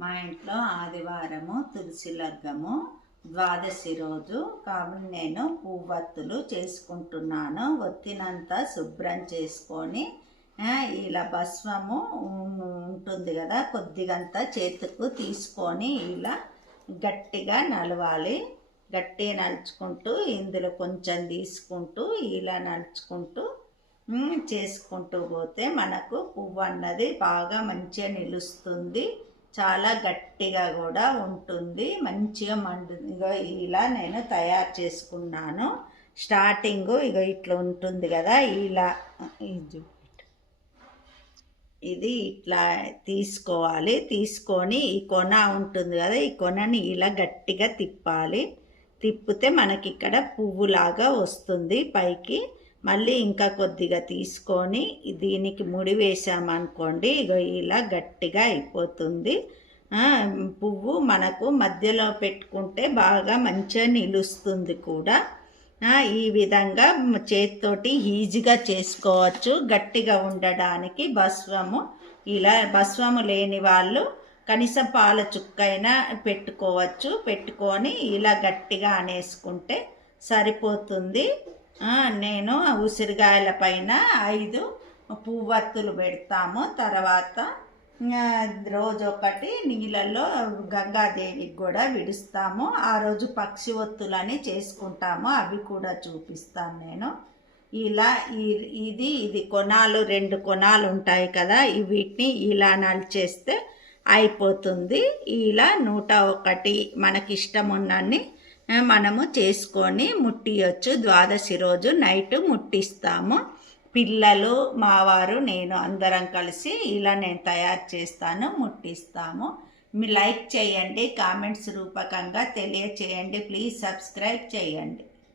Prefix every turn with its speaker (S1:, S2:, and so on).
S1: మా ఇంట్లో ఆదివారము తులసి లగ్గము ద్వాదశి రోజు. కాబట్టి నేను పువ్వత్తులు చేసుకుంటున్నాను. ఒత్తినంత శుభ్రం చేసుకొని ఇలా భస్వము ఉంటుంది కదా కొద్దిగంత చేతుకు తీసుకొని ఇలా గట్టిగా నలవాలి. గట్టిగా నలుచుకుంటూ ఇందులో కొంచెం తీసుకుంటూ ఇలా నలుచుకుంటూ చేసుకుంటూ పోతే మనకు పువ్వు అన్నది బాగా మంచిగా నిలుస్తుంది. చాలా గట్టిగా కూడా ఉంటుంది. మంచిగా మండు ఇగో ఇలా నేను తయారు చేసుకున్నాను. స్టార్టింగ్ ఇగో ఇట్లా ఉంటుంది కదా ఇలా ఇది ఇది ఇట్లా తీసుకోవాలి. తీసుకొని ఈ కొన ఉంటుంది కదా ఈ కొనని ఇలా గట్టిగా తిప్పాలి. తిప్పితే మనకి ఇక్కడ పువ్వులాగా వస్తుంది. పైకి మళ్ళీ ఇంకా కొద్దిగా తీసుకొని దీనికి ముడి వేసామనుకోండి ఇగో ఇలా గట్టిగా అయిపోతుంది. పువ్వు మనకు మధ్యలో పెట్టుకుంటే బాగా మంచిగా నిలుస్తుంది కూడా. ఈ విధంగా చేతితోటి ఈజీగా చేసుకోవచ్చు. గట్టిగా ఉండడానికి భస్వము ఇలా భస్వము లేని వాళ్ళు కనీసం పాల చుక్కైనా పెట్టుకోవచ్చు. పెట్టుకొని ఇలా గట్టిగా అనేసుకుంటే సరిపోతుంది. నేను ఉసిరికాయల పైన ఐదు పువ్వత్తులు పెడతాము. తర్వాత రోజు ఒకటి నీళ్ళల్లో గంగాదేవికి కూడా విడుస్తాము. ఆ రోజు పక్షి ఒత్తులని చేసుకుంటాము. అవి కూడా చూపిస్తాను నేను. ఇలా ఈ- ఇది ఇది కొనాలు రెండు కొనాలు ఉంటాయి కదా వీటిని ఇలా నలిచేస్తే అయిపోతుంది. ఇలా నూట ఒకటి మనకి ఇష్టం ఉన్నన్ని మనము చేసుకొని ముట్టియొచ్చు. ద్వాదశి రోజు నైట్ ముట్టిస్తాము. పిల్లలు మావారు నేను అందరం కలిసి ఇలా నేను తయారు చేస్తాను ముట్టిస్తాము. మీ లైక్ చేయండి కామెంట్స్ రూపకంగా తెలియచేయండి. ప్లీజ్ సబ్స్క్రైబ్ చేయండి.